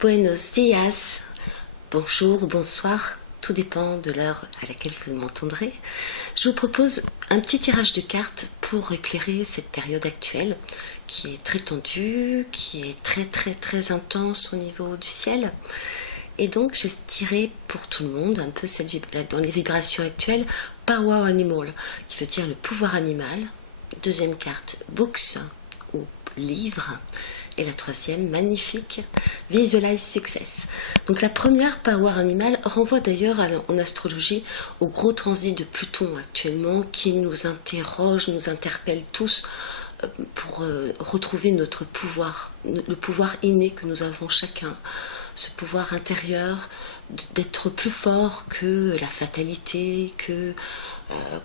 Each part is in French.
Buenos días, bonjour ou bonsoir, tout dépend de l'heure à laquelle vous m'entendrez. Je vous propose un petit tirage de cartes pour éclairer cette période actuelle qui est très tendue, qui est très intense au niveau du ciel. Et donc j'ai tiré pour tout le monde un peu dans les vibrations actuelles Power Animal, qui veut dire le pouvoir animal. Deuxième carte, Books ou livre. Et la troisième, magnifique, Visualize Success. Donc la première, Power Animal, renvoie d'ailleurs en astrologie au gros transit de Pluton actuellement qui nous interroge, nous interpelle tous pour retrouver notre pouvoir, le pouvoir inné que nous avons chacun, ce pouvoir intérieur d'être plus fort que la fatalité, que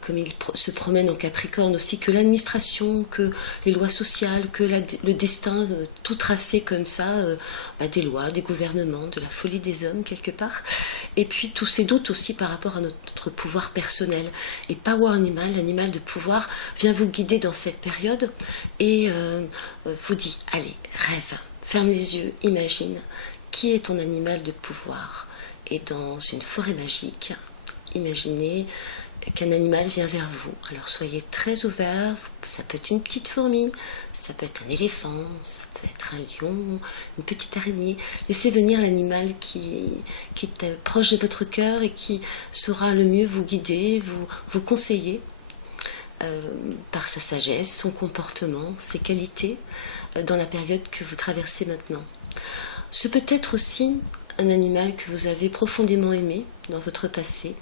comme il se promène en Capricorne aussi, que l'administration, que les lois sociales, que le destin tout tracé comme ça, des lois, des gouvernements, de la folie des hommes quelque part, et puis tous ces doutes aussi par rapport à notre pouvoir personnel. Et Power Animal, l'animal de pouvoir, vient vous guider dans cette période et vous dit, allez, rêve, ferme les yeux, imagine, qui est ton animal de pouvoir? Et dans une forêt magique, imaginez qu'un animal vient vers vous. Alors soyez très ouverts, ça peut être une petite fourmi, ça peut être un éléphant, ça peut être un lion, une petite araignée. Laissez venir l'animal qui est proche de votre cœur et qui saura le mieux vous guider, vous conseiller par sa sagesse, son comportement, ses qualités dans la période que vous traversez maintenant. Ce peut être aussi un animal que vous avez profondément aimé dans votre passé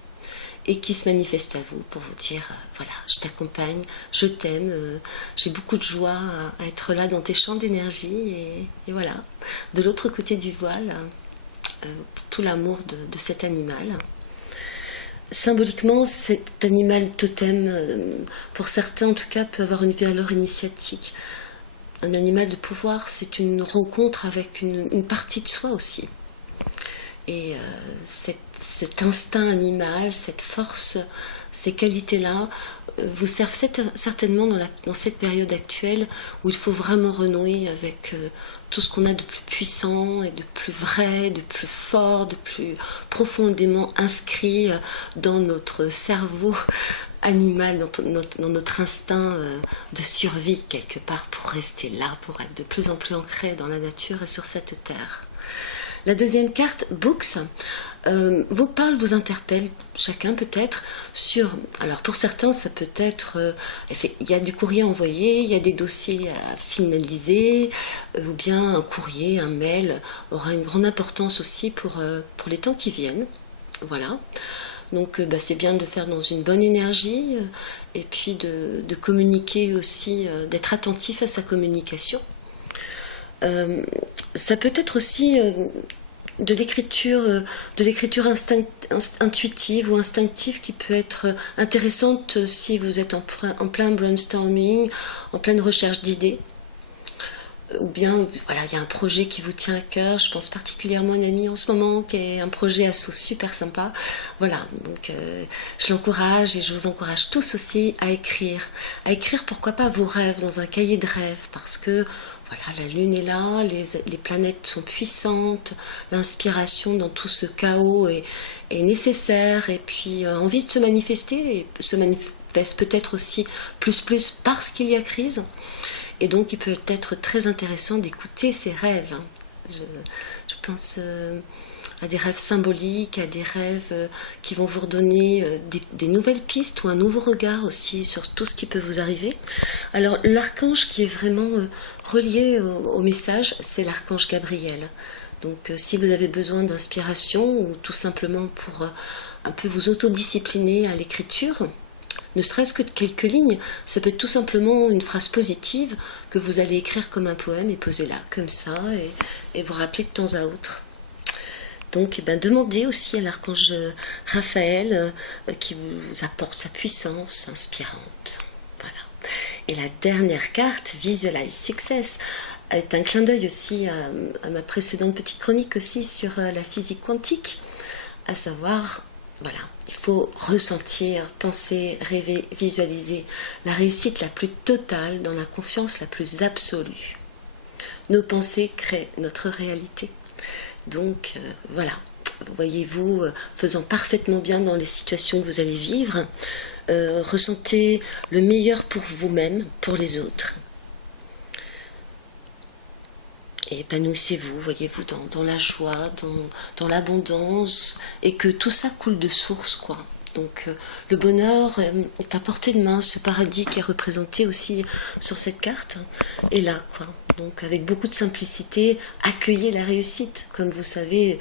et qui se manifeste à vous pour vous dire voilà, je t'accompagne, je t'aime, j'ai beaucoup de joie à être là dans tes champs d'énergie et voilà, de l'autre côté du voile, tout l'amour de cet animal. Symboliquement, cet animal totem, pour certains en tout cas, peut avoir une valeur initiatique. Un animal de pouvoir, c'est une rencontre avec une partie de soi aussi. Et cet instinct animal, cette force, ces qualités-là vous servent certainement dans cette période actuelle où il faut vraiment renouer avec tout ce qu'on a de plus puissant et de plus vrai, de plus fort, de plus profondément inscrit dans notre cerveau animal, dans notre instinct de survie quelque part pour rester là, pour être de plus en plus ancré dans la nature et sur cette terre. La deuxième carte, Books, vous interpelle, chacun peut-être, sur... Alors pour certains, ça peut être... il y a du courrier envoyé, il y a des dossiers à finaliser, ou bien un courrier, un mail aura une grande importance aussi pour les temps qui viennent. Voilà. Donc c'est bien de le faire dans une bonne énergie, et puis de communiquer aussi, d'être attentif à sa communication. Ça peut être aussi de l'écriture intuitive ou instinctive qui peut être intéressante si vous êtes en plein brainstorming, en pleine recherche d'idées. Ou bien, voilà, il y a un projet qui vous tient à cœur. Je pense particulièrement à une amie en ce moment qui est un projet asso super sympa. Voilà, donc je l'encourage et je vous encourage tous aussi à écrire. À écrire, pourquoi pas, vos rêves dans un cahier de rêves, parce que voilà, la lune est là, les planètes sont puissantes, l'inspiration dans tout ce chaos est nécessaire, et puis envie de se manifester, et se manifeste peut-être aussi plus parce qu'il y a crise. Et donc il peut être très intéressant d'écouter ses rêves. Je pense à des rêves symboliques, à des rêves qui vont vous redonner des nouvelles pistes ou un nouveau regard aussi sur tout ce qui peut vous arriver. Alors l'archange qui est vraiment relié au message, c'est l'archange Gabriel. Donc si vous avez besoin d'inspiration ou tout simplement pour un peu vous autodiscipliner à l'écriture, ne serait-ce que de quelques lignes, ça peut être tout simplement une phrase positive que vous allez écrire comme un poème et poser là, comme ça, et vous rappeler de temps à autre. Donc demandez aussi à l'archange Raphaël qui vous apporte sa puissance inspirante. Voilà. Et la dernière carte, Visualize Success, est un clin d'œil aussi à ma précédente petite chronique aussi sur la physique quantique, à savoir... Voilà, il faut ressentir, penser, rêver, visualiser la réussite la plus totale dans la confiance la plus absolue. Nos pensées créent notre réalité. Donc voilà, voyez-vous faisant parfaitement bien dans les situations que vous allez vivre. Ressentez le meilleur pour vous-même, pour les autres. Et épanouissez-vous, voyez-vous, dans la joie, dans l'abondance, et que tout ça coule de source, quoi. Donc le bonheur est à portée de main, ce paradis qui est représenté aussi sur cette carte est là, quoi. Donc avec beaucoup de simplicité, accueillez la réussite, comme vous savez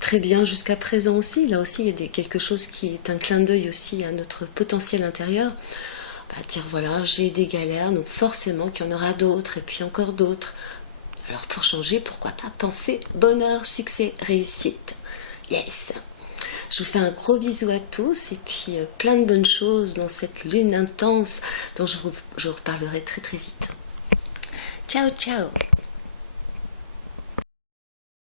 très bien jusqu'à présent aussi. Là aussi, il y a quelque chose qui est un clin d'œil aussi à notre potentiel intérieur. Dire voilà, j'ai eu des galères, donc forcément qu'il y en aura d'autres, et puis encore d'autres. Alors pour changer, pourquoi pas penser bonheur, succès, réussite. Yes! Je vous fais un gros bisou à tous et puis plein de bonnes choses dans cette lune intense dont je vous reparlerai très très vite. Ciao ciao!